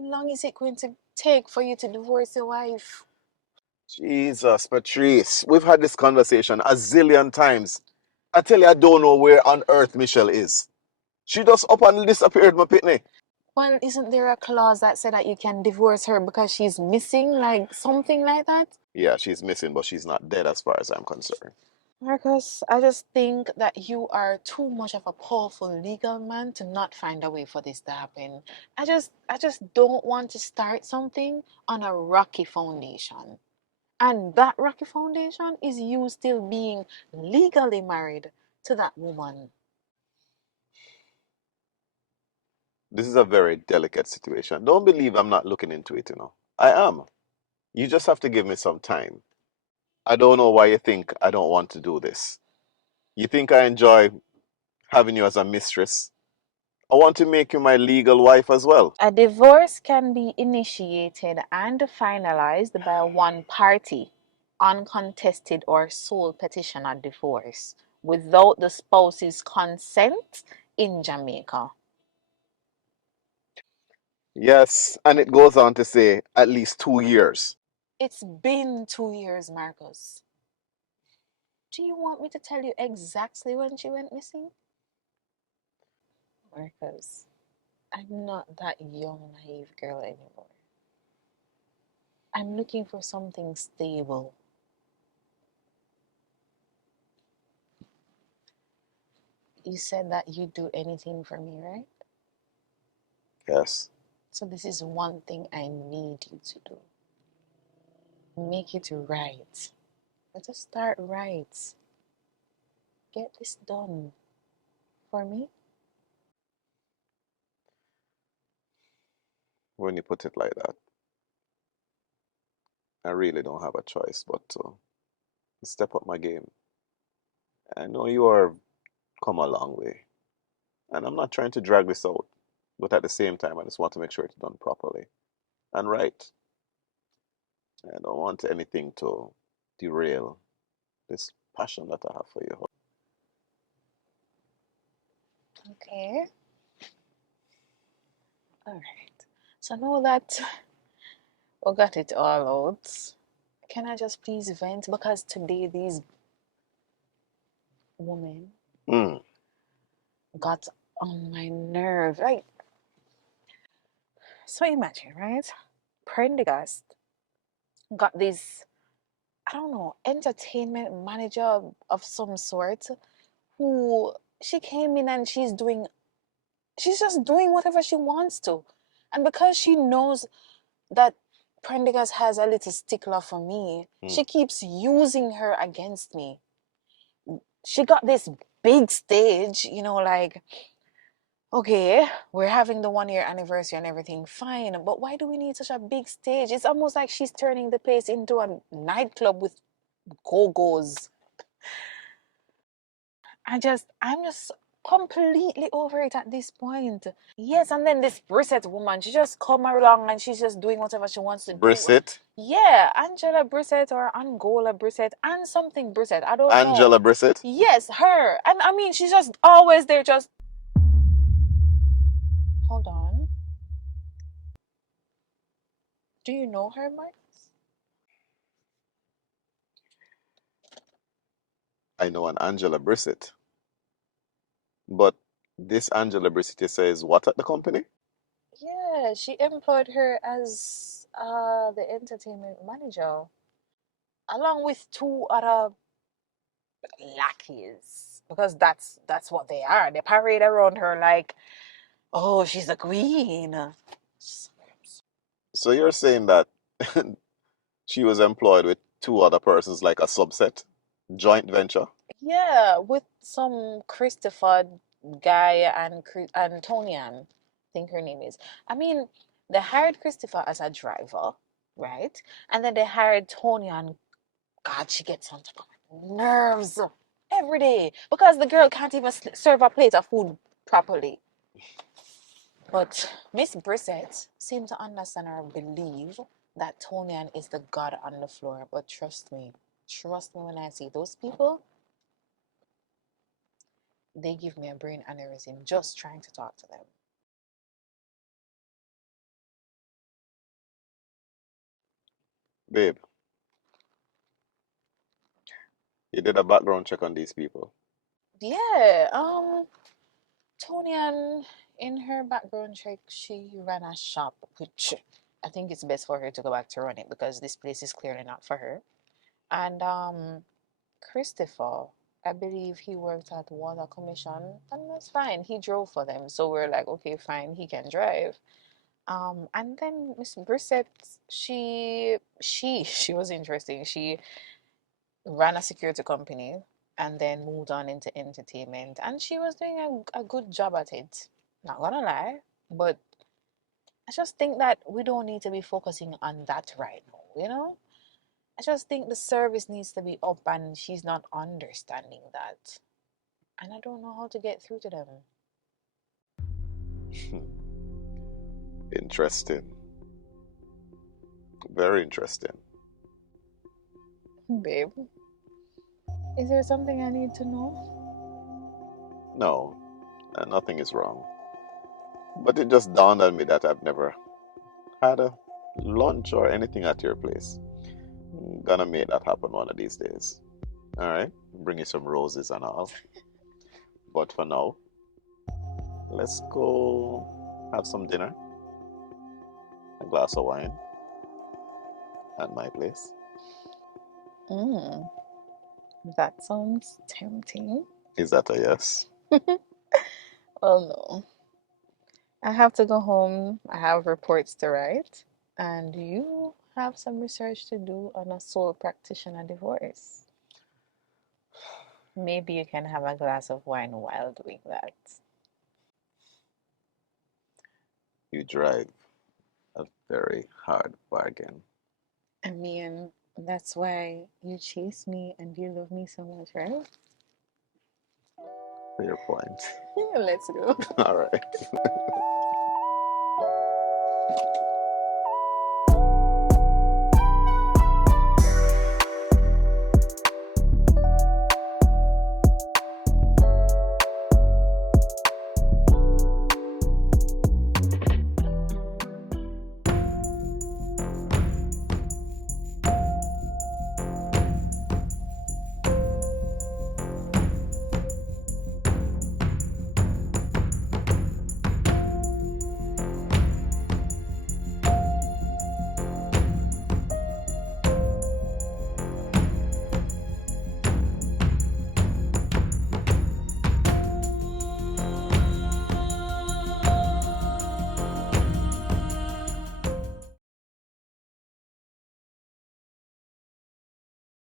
long is it going to take for you to divorce your wife? Jesus, Patrice, we've had this conversation a zillion times. I tell you, I don't know where on earth Michelle is. She just up and disappeared, my pitney. Well, isn't there a clause that said that you can divorce her because she's missing, like something like that? Yeah, she's missing, but she's not dead as far as I'm concerned. Marcus, I just think that you are too much of a powerful legal man to not find a way for this to happen. I just don't want to start something on a rocky foundation. And that rocky foundation is you still being legally married to that woman. This is a very delicate situation. Don't believe I'm not looking into it, you know. I am. You just have to give me some time. I don't know why you think I don't want to do this. You think I enjoy having you as a mistress? I want to make you my legal wife as well. A divorce can be initiated and finalized by one party, uncontested or sole petition of divorce, without the spouse's consent in Jamaica. Yes, and it goes on to say at least 2 years. It's been 2 years, Marcus. Do you want me to tell you exactly when she went missing? Marcus, I'm not that young, naive girl anymore. I'm looking for something stable. You said that you'd do anything for me, right? Yes. So this is one thing I need you to do. Make it right. Let us start right. Get this done for me. When you put it like that, I really don't have a choice but to step up my game. I know you are come a long way, and I'm not trying to drag this out, but at the same time, I just want to make sure it's done properly and right. I don't want anything to derail this passion that I have for you. Okay. All right. So now that we got it all out, can I just please vent? Because today these women Mm. got on my nerve. Like, so imagine, right? Prendergast got this, I don't know, entertainment manager of some sort who she came in and she's just doing whatever she wants to. And because she knows that Prendergast has a little stickler for me, Mm. she keeps using her against me. She got this big stage, like, okay, we're having the 1 year anniversary and everything, fine, but why do we need such a big stage? It's almost like she's turning the place into a nightclub with go-go's. I'm just completely over it at this point. Yes, and then this Brissette woman, she just come along and she's just doing whatever she wants to do. Brissett, Yeah, Angela Brissette or Angola Brissette and something Brissette. I don't know. Angela Brissett. Yes, her. And I mean, she's just always there, just hold on. Do you know her, Marcus? I know an Angela Brissett, but this Angela Brissett says what at the company? Yeah, she employed her as the entertainment manager, along with two other lackeys, because that's what they are. They parade around her like, oh, she's a queen. So you're saying that she was employed with two other persons like a subset, joint venture? Yeah, with some Christopher guy and Tonian, I think her name is. I mean, they hired Christopher as a driver, right? And then they hired Tonian. God, she gets on top of my nerves every day because the girl can't even serve a plate of food properly. But Miss Brissett seemed to understand or believe that Tonian is the god on the floor. But trust me when I see those people, they give me a brain aneurysm just trying to talk to them. Babe, you did a background check on these people. Yeah, Tony Ann, in her background check, she ran a shop, which I think it's best for her to go back to run it because this place is clearly not for her. And Christopher, I believe he worked at Water Commission, and that's fine. He drove for them, so we're like, okay, fine, he can drive. And then Miss Brissett, she was interesting. She ran a security company and then moved on into entertainment, and she was doing a good job at it. Not gonna lie, but I just think that we don't need to be focusing on that right now, you know? I just think the service needs to be up, and she's not understanding that. And I don't know how to get through to them. Interesting. Very interesting. Babe, is there something I need to know? No, nothing is wrong. But it just dawned on me that I've never had a lunch or anything at your place. Gonna make that happen one of these days. All right, bring you some roses and all. But for now, let's go have some dinner, a glass of wine at my place. Mm, that sounds tempting. Is that a yes? Well, no. I have to go home. I have reports to write. And you have some research to do on a sole practitioner divorce. Maybe you can have a glass of wine while doing that. You drive a very hard bargain I mean, that's why you chase me and you love me so much, right? for your point. Let's go. All right.